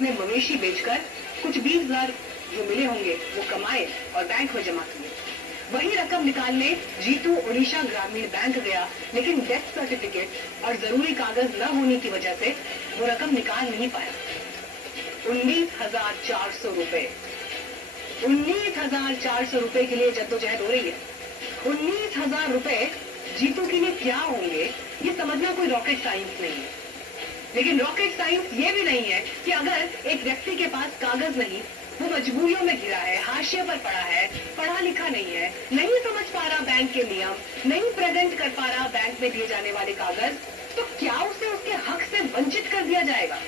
उसने मवेशी बेचकर कुछ 20,000 जो मिले होंगे वो कमाए और बैंक में जमा किए। वही रकम निकालने जीतू ओडिशा ग्रामीण बैंक गया, लेकिन डेथ सर्टिफिकेट और जरूरी कागज न होने की वजह से वो रकम निकाल नहीं पाया। 19,400 रुपए, 19,400 रुपए के लिए जद्दोजहद हो रही है। 19,000 रुपए जीतू के लिए क्या होंगे ये समझना कोई रॉकेट साइंस नहीं है, लेकिन रॉकेट साइंस ये भी नहीं है कि अगर एक व्यक्ति के पास कागज नहीं, वो मजबूरियों में घिरा है, हाशिए पर पड़ा है, पढ़ा लिखा नहीं है, नहीं समझ पा रहा बैंक के नियम, नहीं प्रेजेंट कर पा रहा बैंक में दिए जाने वाले कागज, तो क्या उसे उसके हक से वंचित कर दिया जाएगा?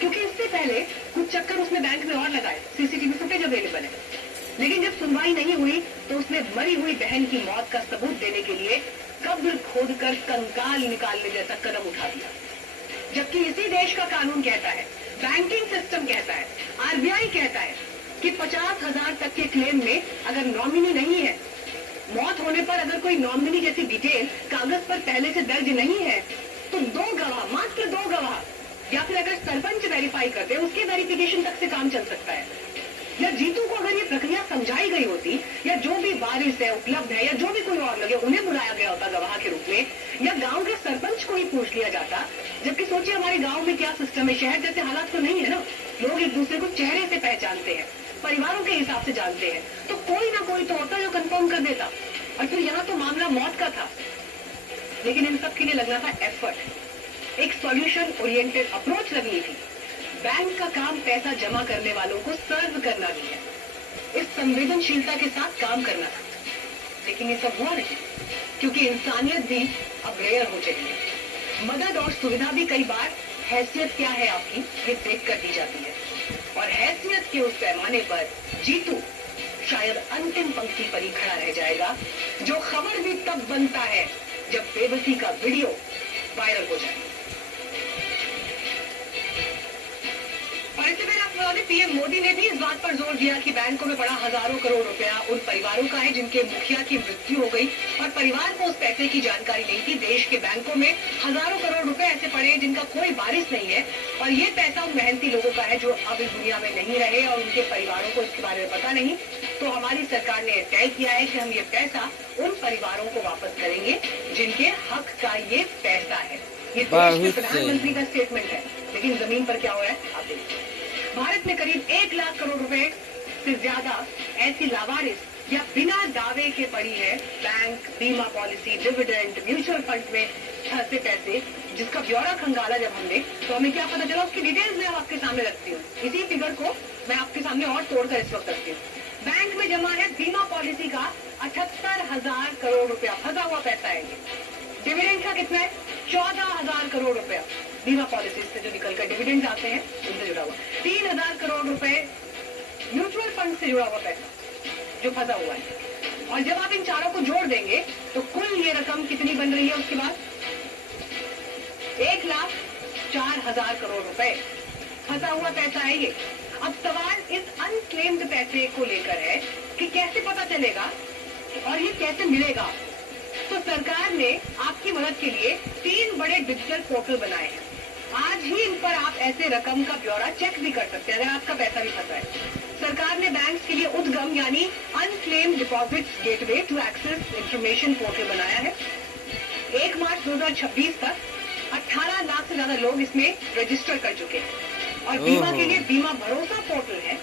क्योंकि इससे पहले कुछ चक्कर उसने बैंक में और लगाए, सीसीटीवी फुटेज अवेलेबल है, लेकिन जब सुनवाई नहीं हुई तो उसने मरी हुई बहन की मौत का सबूत देने के लिए कब्र खोदकर कंकाल निकालने जैसा कदम उठा दिया। जबकि इसी देश का कानून कहता है, बैंकिंग सिस्टम कहता है, आरबीआई कहता है कि 50,000 तक के क्लेम में अगर नॉमिनी नहीं है, मौत होने पर अगर कोई नॉमिनी जैसी डिटेल कागज पर पहले से दर्ज नहीं है, तो 2 गवाह, मात्र 2 गवाह, या फिर अगर सरपंच वेरीफाई करते हैं उसके वेरिफिकेशन तक से काम चल सकता है। या जीतू को अगर ये प्रक्रिया समझाई गई होती, या जो भी वारिस है, उपलब्ध है, या जो भी कोई और लगे उन्हें बुलाया गया होता गवाह के रूप में, या गांव के सरपंच को ही पूछ लिया जाता। जबकि सोचिए हमारे गांव में क्या सिस्टम है, शहर जैसे हालात तो नहीं है ना, लोग एक दूसरे को चेहरे से पहचानते हैं, परिवारों के हिसाब से जानते हैं, तो कोई ना कोई तो होता जो कंफर्म कर देता। और फिर यहाँ तो मामला मौत का था, लेकिन इन सब के लिए लगना था एफर्ट, एक सॉल्यूशन ओरिएंटेड अप्रोच लगनी थी। बैंक का काम पैसा जमा करने वालों को सर्व करना भी है, इस संवेदनशीलता के साथ काम करना था, लेकिन ये सब हुआ नहीं, क्योंकि इंसानियत भी अब रेयर हो चुकी है। मदद और सुविधा भी कई बार हैसियत क्या है आपकी ये देख कर दी जाती है, और हैसियत के उस पैमाने पर जीतू शायद अंतिम पंक्ति पर ही खड़ा रह जाएगा, जो खबर भी तब बनता है जब बेबसी का वीडियो वायरल हो जाए। और इससे पहले पीएम मोदी ने भी इस बात पर जोर दिया कि बैंकों में पड़ा हजारों करोड़ रुपया उन परिवारों का है जिनके मुखिया की मृत्यु हो गई और परिवार को उस पैसे की जानकारी नहीं थी। देश के बैंकों में हजारों करोड़ रुपए ऐसे पड़े हैं जिनका कोई वारिस नहीं है, और ये पैसा उन मेहनती लोगों का है जो अब इस दुनिया में नहीं रहे और उनके परिवारों को इसके बारे में पता नहीं। तो हमारी सरकार ने तय किया है कि हम ये पैसा उन परिवारों को वापस करेंगे जिनके हक का ये पैसा है। ये देश के प्रधानमंत्री का स्टेटमेंट है, लेकिन जमीन पर क्या हो रहा है आप देखिए। भारत में करीब 1 लाख करोड़ रुपए से ज्यादा ऐसी लावारिस या बिना दावे के पड़ी है बैंक, बीमा पॉलिसी, डिविडेंड, म्यूचुअल फंड में फंसे पैसे, जिसका ब्यौरा खंगाला जब हमने तो हमें क्या पता चला, उसकी डिटेल्स मैं आपके सामने रखती हूँ। इसी फिगर को मैं आपके सामने और तोड़कर इस वक्त रखती हूँ। बैंक में जमा है बीमा पॉलिसी का 78,000 करोड़ रुपया, फंसा हुआ पैसा है ये। डिविडेंड का कितना है? 14,000 करोड़ रुपया बीमा पॉलिसी से जो निकलकर डिविडेंड आते हैं उनसे जुड़ा हुआ। 3,000 करोड़ रुपए म्यूचुअल फंड से जुड़ा हुआ पैसा जो फंसा हुआ है। और जब आप इन चारों को जोड़ देंगे तो कुल ये रकम कितनी बन रही है उसके बाद? 1,04,000 करोड़ रुपए फंसा हुआ पैसा है ये। अब सवाल इस अनक्लेम्ड पैसे को लेकर है कि कैसे पता चलेगा और ये कैसे मिलेगा। तो सरकार ने आपकी मदद के लिए 3 बड़े डिजिटल पोर्टल बनाए हैं। आज ही इन पर आप ऐसे रकम का ब्यौरा चेक भी कर सकते हैं अगर आपका पैसा भी फंसा है। सरकार ने बैंक्स के लिए उद्गम यानी unclaimed deposits gateway to access information portal बनाया है। 1 मार्च 2026 तक 18 लाख से ज्यादा लोग इसमें रजिस्टर कर चुके हैं। और बीमा के लिए बीमा भरोसा पोर्टल है।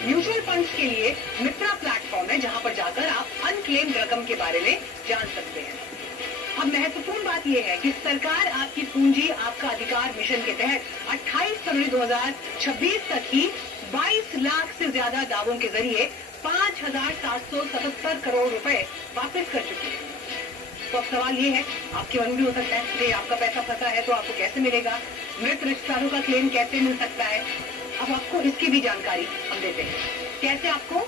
म्यूचुअल फंड्स के लिए मित्रा प्लेटफॉर्म है जहां पर जाकर आप अनक्लेम्ड रकम के बारे में जान सकते हैं। अब महत्वपूर्ण बात यह है कि सरकार आपकी पूंजी आपका अधिकार मिशन के तहत 28 फरवरी 2026 तक ही 22 लाख से ज्यादा दावों के जरिए 5,777 करोड़ रुपए वापस कर चुकी है। तो अब सवाल ये है, आपके मन भी हो सकता है कि आपका पैसा फंसा है तो आपको कैसे मिलेगा, मृत रिश्तेदारों का क्लेम कैसे मिल सकता है। अब आपको इसकी भी जानकारी हम देते हैं, कैसे आपको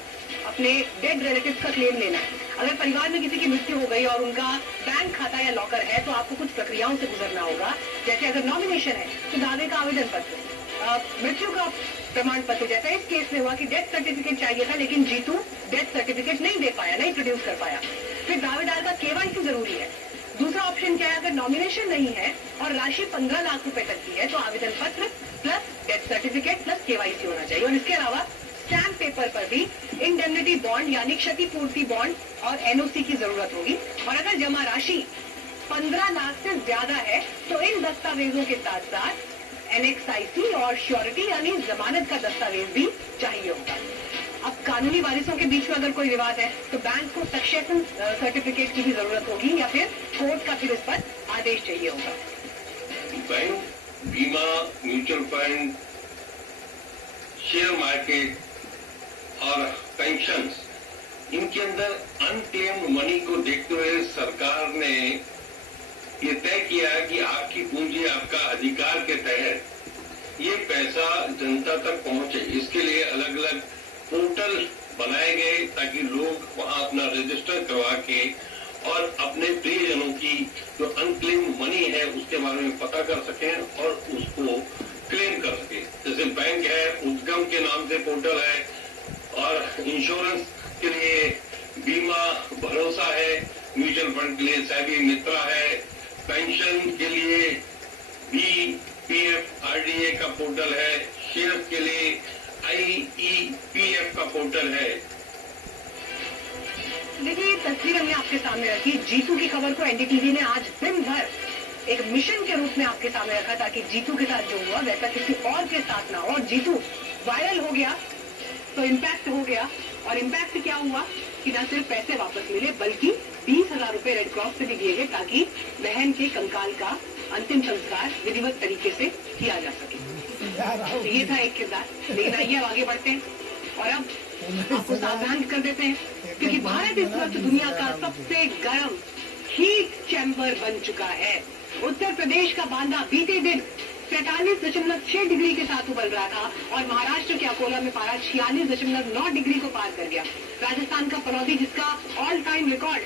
अपने डेड रिलेटिव्स का क्लेम लेना है। अगर परिवार में किसी की मृत्यु हो गई और उनका बैंक खाता या लॉकर है तो आपको कुछ प्रक्रियाओं से गुजरना होगा। जैसे अगर नॉमिनेशन है तो दावे का आवेदन पत्र, मृत्यु का प्रमाण पत्र, जैसा इस केस में हुआ कि डेथ सर्टिफिकेट चाहिए था लेकिन जीतू डेथ सर्टिफिकेट नहीं दे पाया, नहीं प्रोड्यूस कर पाया। फिर दावेदार का केवाईसी जरूरी है। दूसरा ऑप्शन क्या है, अगर नॉमिनेशन नहीं है और राशि 15 लाख रुपए तक की है तो आवेदन पत्र प्लस डेथ केवाईसी होना चाहिए। और इसके अलावा स्टैम्प पेपर पर भी इंडेमनिटी बॉन्ड यानी क्षतिपूर्ति बॉन्ड और एनओसी की जरूरत होगी। और अगर जमा राशि 15 लाख से ज्यादा है तो इन दस्तावेजों के साथ साथ एनेक्साइसी और श्योरिटी यानी जमानत का दस्तावेज भी चाहिए होगा। अब कानूनी वारिसों के बीच में अगर कोई विवाद है तो बैंक को सक्सेशन सर्टिफिकेट की भी जरूरत होगी या फिर कोर्ट का फिर इस पर आदेश चाहिए होगा। बैंक, बीमा, म्यूचुअल फंड, शेयर मार्केट और पेंशन्स, इनके अंदर अनक्लेम्ड मनी को देखते हुए सरकार ने ये तय किया है कि आपकी पूंजी आपका अधिकार के तहत ये पैसा जनता तक पहुंचे। इसके लिए अलग अलग पोर्टल बनाए गए ताकि लोग वहां अपना रजिस्टर करवा के और अपने प्रियजनों की जो अनक्लेम्ड मनी है उसके बारे में पता कर सकें और उसको क्लेम कर सकें। जैसे बैंक है, उद्गम के नाम से पोर्टल है, और इंश्योरेंस के लिए बीमा भरोसा है, म्यूचुअल फंड के लिए सेबी मित्रा है, पेंशन के लिए पीएफ आरडीए का पोर्टल है, शेयर के लिए आईईपीएफ का पोर्टल है। देखिए, तस्वीर हमने आपके सामने रखी। जीतू की खबर को एनडीटीवी ने आज दिन भर एक मिशन के रूप में आपके सामने रखा ताकि जीतू के साथ जो हुआ वैसा किसी और के साथ ना हो। और जीतू वायरल हो गया तो इम्पैक्ट हो गया। और इम्पैक्ट क्या हुआ कि न सिर्फ पैसे वापस मिले बल्कि 20,000 रुपए रेड क्रॉस से भी दिए गए ताकि बहन के कंकाल का अंतिम संस्कार विधिवत तरीके से किया जा सके। तो ये था एक किरदार। लेकिन आइए अब आगे बढ़ते हैं और अब आपको सावधान कर देते हैं क्योंकि भारत इस वक्त दुनिया का सबसे गर्म हीट चैम्बर बन चुका है। उत्तर प्रदेश का बांदा बीते दिन 43.6 डिग्री के साथ उबल रहा था और महाराष्ट्र के अकोला में पारा 46.9 डिग्री को पार कर गया। राजस्थान का पनौती जिसका ऑल टाइम रिकॉर्ड